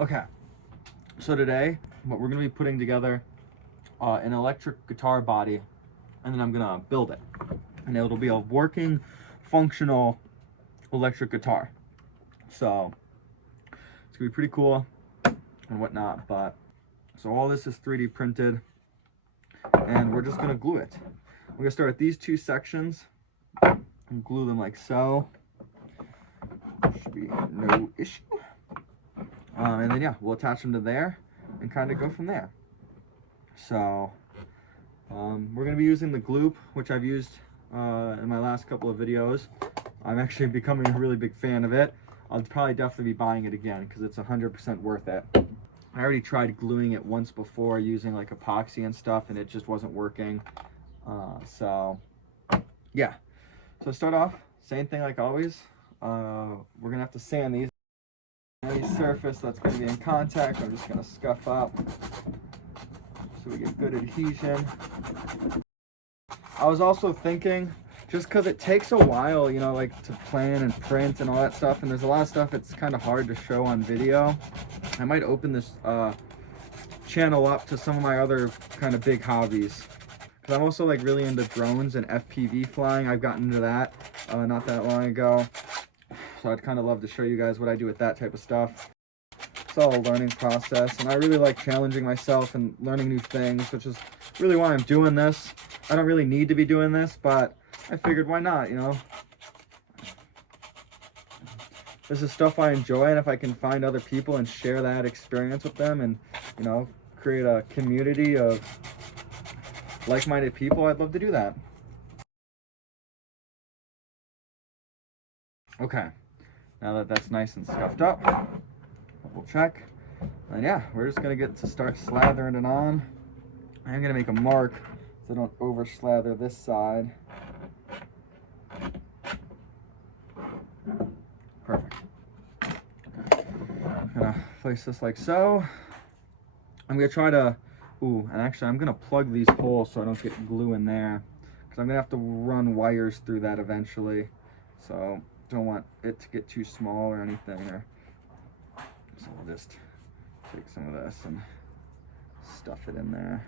Okay, so today what we're gonna be putting together an electric guitar body, and then I'm gonna build it, and it'll be a working, functional electric guitar. So it's gonna be pretty cool and whatnot. But so all this is 3D printed, and we're just gonna glue it. We're gonna start at these two sections and glue them like so. Should be no issue. And then yeah, we'll attach them to there and kind of go from there. So we're going to be using the gloop, which I've used in my last couple of videos. I'm actually becoming a really big fan of it. I'll probably definitely be buying it again because it's 100% worth it. I already tried gluing it once before using like epoxy and stuff, and it just wasn't working. So yeah, so start off, same thing like always. We're going to have to sand these. Any surface that's going to be in contact, I'm just going to scuff up so we get good adhesion. I was also thinking, just because it takes a while, you know, like to plan and print and all that stuff, and there's a lot of stuff it's kind of hard to show on video, I might open this channel up to some of my other kind of big hobbies. Because I'm also like really into drones and FPV flying. I've gotten into that not that long ago. So I'd kind of love to show you guys what I do with that type of stuff. It's all a learning process, and I really like challenging myself and learning new things, which is really why I'm doing this. I don't really need to be doing this, but I figured why not, you know? This is stuff I enjoy, and if I can find other people and share that experience with them and, you know, create a community of like-minded people, I'd love to do that. Okay. Now that that's nice and scuffed up, double check. And yeah, we're just gonna get to start slathering it on. I'm gonna make a mark so I don't over slather this side. Perfect. I'm gonna place this like so. I'm gonna try to, and actually I'm gonna plug these holes so I don't get glue in there, because I'm gonna have to run wires through that eventually. So don't want it to get too small or anything. So we'll just take some of this and stuff it in there.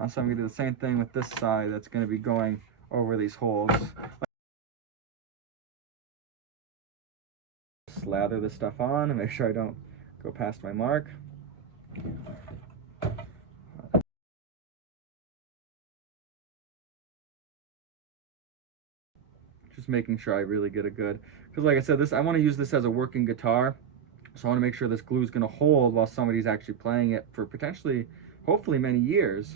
Also, I'm gonna do the same thing with this side that's gonna be going over these holes. Slather this stuff on and make sure I don't go past my mark. Just making sure I really get a good, because like I said, I want to use this as a working guitar, so I want to make sure this glue is going to hold while somebody's actually playing it for potentially, hopefully many years.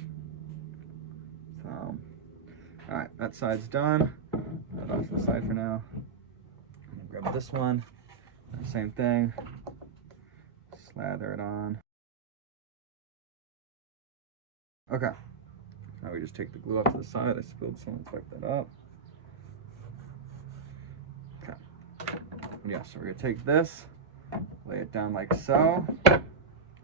So, all right, that side's done. Put that off to the side for now. Grab this one, same thing, slather it on. Okay, now we just take the glue up to the side. I spilled some, let's wipe that up. Okay, yeah, so we're gonna take this, lay it down like so, and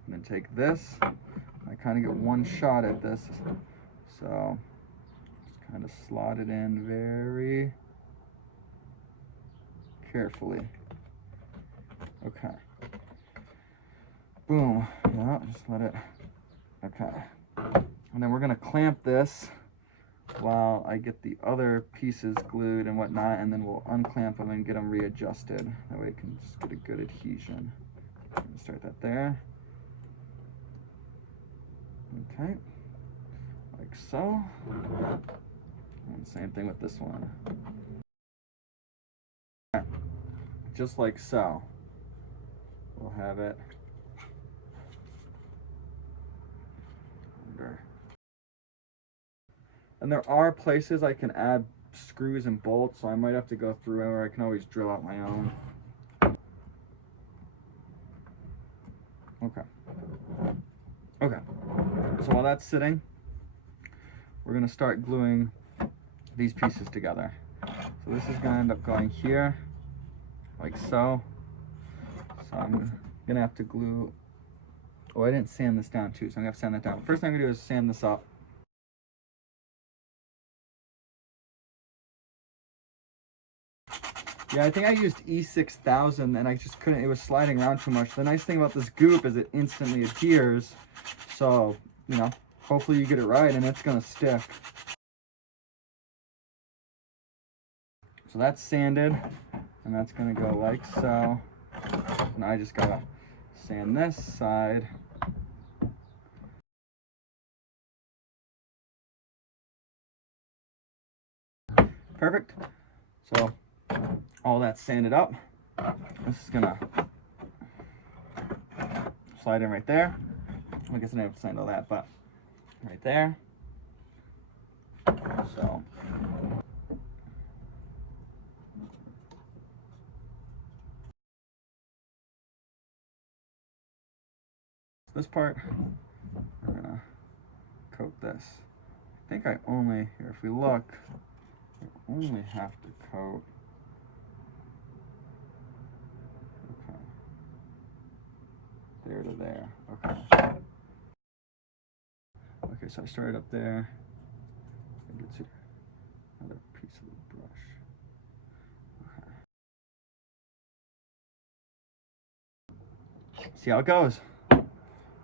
then take this. I kind of get one shot at this, so just kind of slot it in very carefully. Okay. Boom. Yeah, just let it. Okay. And then we're gonna clamp this while I get the other pieces glued and whatnot, and then we'll unclamp them and get them readjusted. That way it can just get a good adhesion. Start that there. Okay. Like so. And same thing with this one. Okay. Just like so. We'll have it under. And there are places I can add screws and bolts, so I might have to go through, or I can always drill out my own. Okay. Okay. So while that's sitting, we're going to start gluing these pieces together. So this is going to end up going here, like so. So I'm going to have to glue. Oh, I didn't sand this down too, so I'm going to have to sand that down. First thing I'm going to do is sand this up. Yeah, I think I used E6000 and I just couldn't, it was sliding around too much. The nice thing about this goop is it instantly adheres. So, you know, hopefully you get it right and it's gonna stick. So that's sanded and that's gonna go like so. Now I just gotta sand this side. Perfect. So all that's sanded up. This is gonna slide in right there. I guess I didn't have to sand all that, but right there. So this part, we're gonna coat this. I think I only, here if we look, I only have to coat. Okay. There to there. Okay. Okay, so I started up there. I get to another piece of the brush. Okay. See how it goes.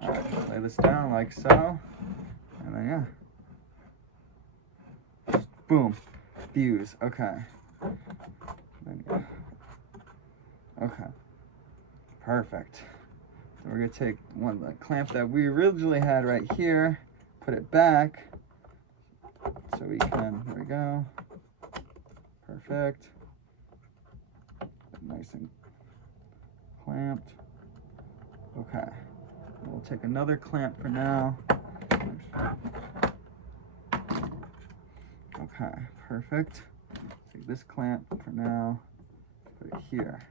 Alright, lay this down like so. And then yeah. Just boom. Fuse. Okay. Then, yeah. Okay. Perfect. So we're gonna take the clamp that we originally had right here, put it back. So we can, there we go. Perfect. Nice and clamped. Okay. We'll take another clamp for now. Okay, perfect. Take this clamp for now, put it here.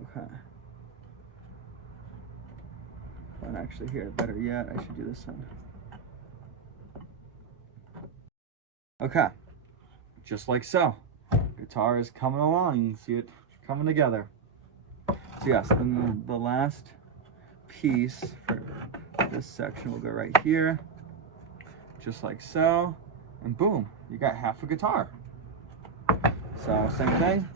Okay. And actually here, better yet, I should do this one. Okay, just like so. Guitar is coming along, you can see it coming together. So yes, then the last piece for this section will go right here, just like so, and boom, you got half a guitar. So same thing,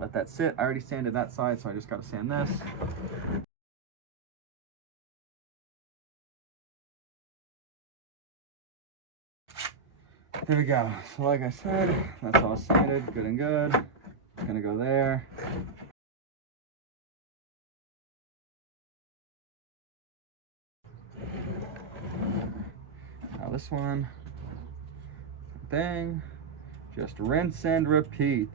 let that sit. I already sanded that side, so I just gotta sand this. There we go. So like I said, that's all sanded, good and good. It's gonna go there. Now this one, thing, just rinse and repeat.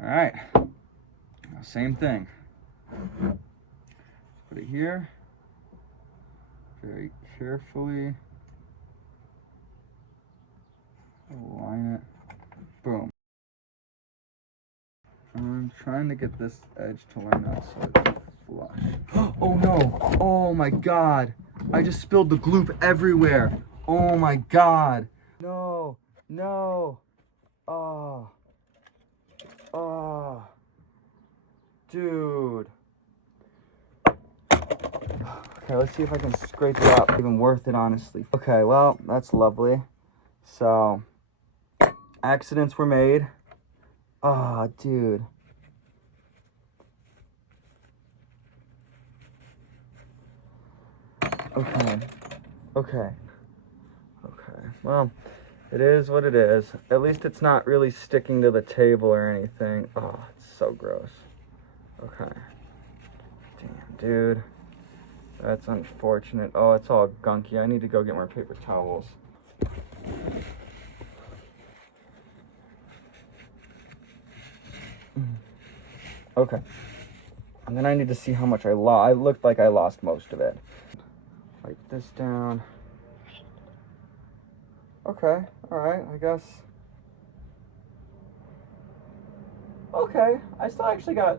All right, now same thing. Put it here, very carefully. Align it, boom. I'm trying to get this edge to line up so it's flush. Oh no, oh my God. I just spilled the gloop everywhere. Oh my God. No, no, oh, oh, dude. Okay, let's see if I can scrape it up. Even worth it, honestly. Okay, well, that's lovely. So, accidents were made. Oh, dude. Okay. Okay. Okay. Well, it is what it is. At least it's not really sticking to the table or anything. Oh, it's so gross. Okay. Damn, dude. That's unfortunate. Oh, it's all gunky. I need to go get more paper towels. Okay. And then I need to see how much I lost. I looked like I lost most of it. Write this down. Okay. Alright, I guess. Okay. I still actually got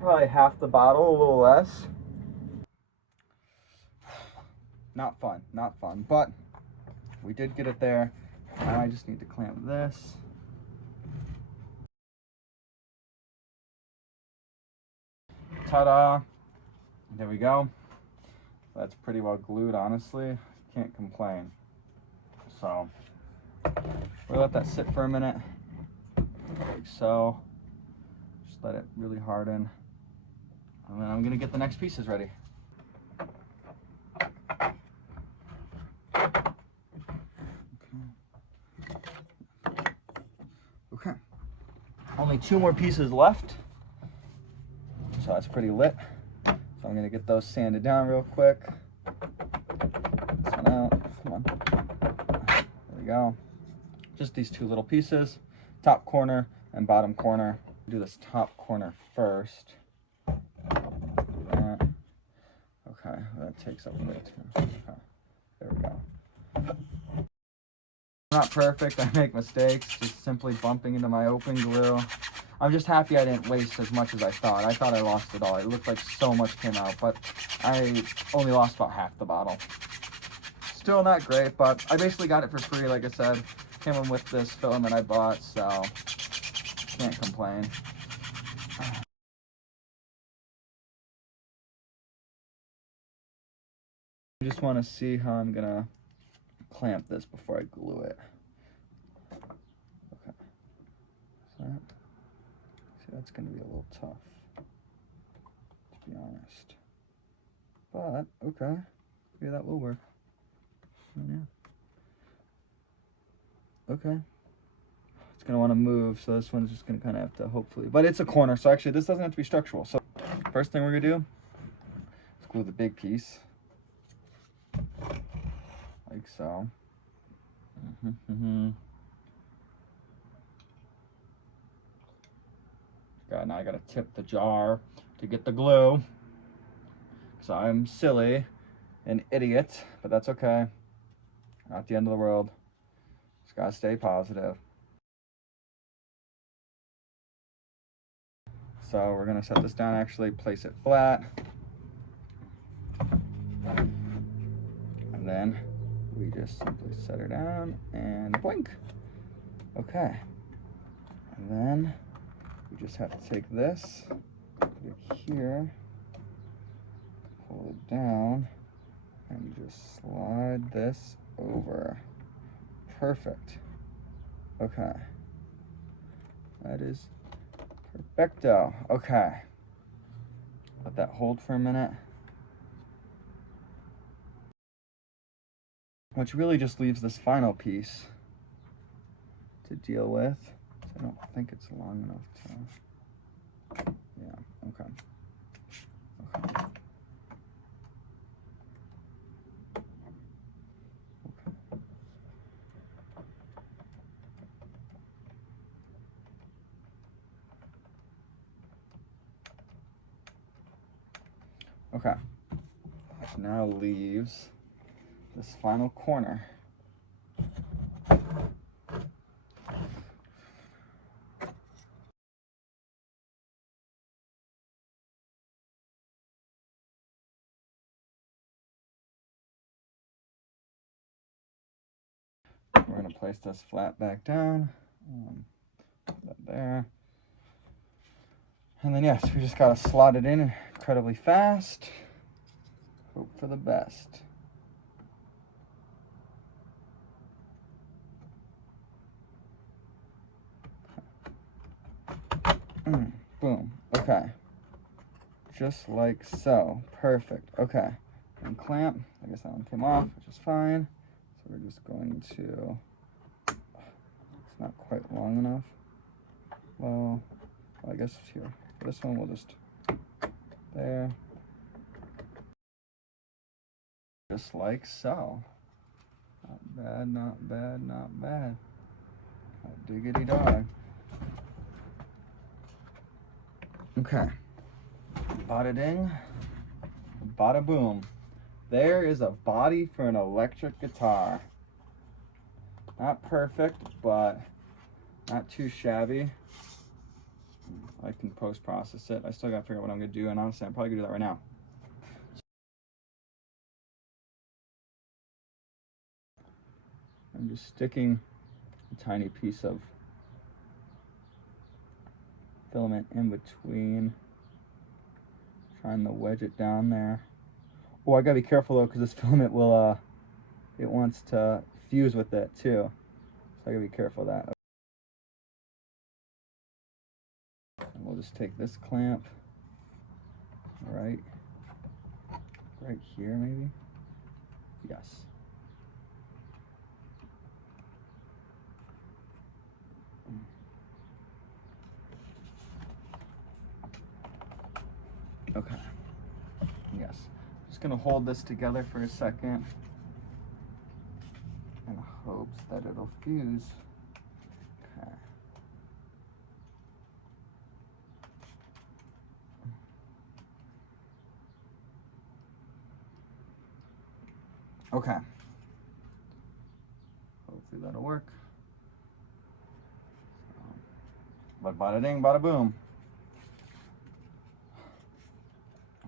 probably half the bottle, a little less. Not fun. Not fun. But we did get it there. Now I just need to clamp this. Ta-da! There we go. That's pretty well glued, honestly. Can't complain. So we'll let that sit for a minute, like so. Just let it really harden. And then I'm gonna get the next pieces ready. Okay. Only 2 more pieces left. So that's pretty lit. So I'm gonna get those sanded down real quick. This one out, come on. There we go. Just these 2 little pieces, top corner and bottom corner. Do this top corner first. Okay, that takes up way too. Okay, there we go. Not perfect, I make mistakes, just simply bumping into my open glue. I'm just happy I didn't waste as much as I thought. I thought I lost it all. It looked like so much came out, but I only lost about half the bottle. Still not great, but I basically got it for free, like I said. Came in with this filament I bought, so can't complain. I just want to see how I'm gonna clamp this before I glue it. Okay. So, see, that's gonna be a little tough, to be honest. But okay, maybe that will work. Yeah. Okay. It's gonna want to move, so this one's just gonna kind of have to hopefully. But it's a corner, so actually this doesn't have to be structural. So first thing we're gonna do is glue the big piece, like so. Now I gotta tip the jar to get the glue. So I'm silly, an idiot, but that's okay. Not the end of the world. Just gotta stay positive. So we're gonna set this down, actually place it flat. And then we just simply set her down and blink. Okay. And then we just have to take this, put it here, pull it down, and just slide this over. Perfect. Okay. That is perfecto. Okay. Let that hold for a minute. Which really just leaves this final piece to deal with. I don't think it's long enough to, yeah, okay. Okay. Okay, which now leaves this final corner. We're gonna place this flat back down, put that there. And then yes, we just gotta slot it in incredibly fast. Hope for the best. Boom. Okay. Just like so. Perfect. Okay. And clamp. I guess that one came off, which is fine. So we're just going to. It's not quite long enough. Well, I guess here. For this one, we'll just. There. Just like so. Not bad, not bad, not bad. Diggity dog. Okay. Bada ding, bada boom. There is a body for an electric guitar. Not perfect, but not too shabby. I can post-process it. I still gotta figure out what I'm gonna do, and honestly, I'm probably gonna do that right now. I'm just sticking a tiny piece of filament in between, trying to wedge it down there. Oh, I gotta be careful though, because this filament will, it wants to fuse with it too. So I gotta be careful of that. And we'll just take this clamp right here maybe. Yes. Okay. Yes. Just gonna hold this together for a second in hopes that it'll fuse. Okay. Okay. Hopefully that'll work. But bada ding, bada boom.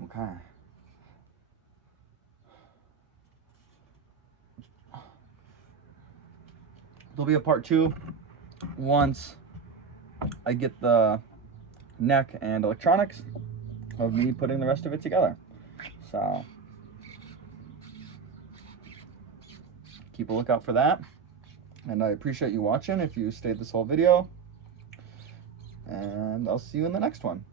Okay. There'll be a part 2 once I get the neck and electronics of me putting the rest of it together. So keep a lookout for that. And I appreciate you watching if you stayed this whole video. And I'll see you in the next one.